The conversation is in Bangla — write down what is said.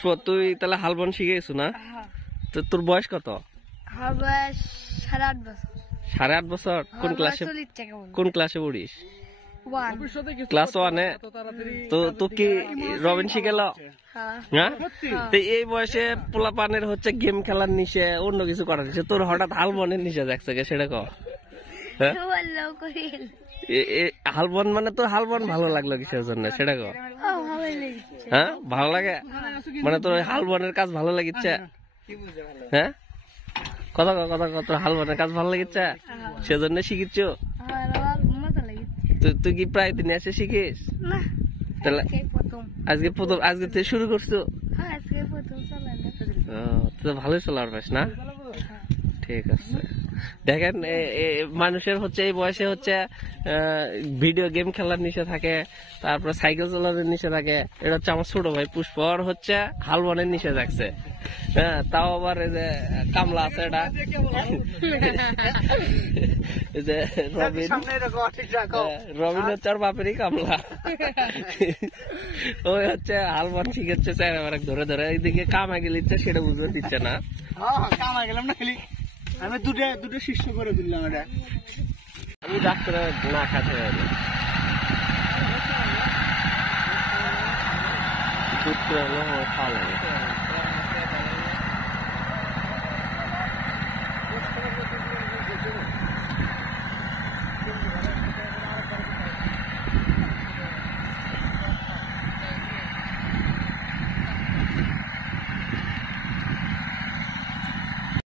পুষ্প তুই তাহলে হালবন শিখে গেছো না? তো তোর বয়স কত? আমার বয়স 8.5 বছর। 8.5 বছর? কোন ক্লাসে পড়িস? ক্লাস 1-এ। তো কি রবিন শিখেল? হ্যাঁ, তো এই বয়সে পোলাপানের হচ্ছে গেম খেলার নিশে, অন্য কিছু করার নিশে, তোর হঠাৎ হালবনের নিশে যাচ্ছে সেটা কর। হালবন মানে তোর হালবন ভালো লাগলো কিসের জন্য সেটা কর। হ্যাঁ, ভালো লাগে মানে তোর হালবনের কাজ ভালো লাগিচ্ছে? হ্যাঁ, কথা তোর হালবনের কাজ ভালো লাগিচ্ছে সেজন্য শিখিচ্ছ? তুই কি প্রায় দিনে এসে শিখিস? তাহলে আজকে তুই শুরু করছো? তো ভালোই চলার পাস না? ঠিক আছে। দেখেন মানুষের হচ্ছে এই বয়সে হচ্ছে ভিডিও গেম খেলার নিচে থাকে, তারপরে সাইকেল চালানোর নিচে থাকে। এটা হচ্ছে আমার ছোট ভাই পুষ্প, আর হচ্ছে হালবনের নিচে থাকছে। হ্যাঁ, তাও আবার এই যে কামলা আছে, এটা এই যে রবিন হচ্ছে আর বাপেরই কামলা। ওই হচ্ছে হালবন শিখেছে ধরে ধরে, এইদিকে কামা গেলিচ্ছে সেটা বুঝতে দিচ্ছে না। কামা গেলাম না, খালি আমি দুটো শিষ্য করে দিলাম। এটা আমি ডাক্তার না খাতে দুধ করে খাওয়া লাগে।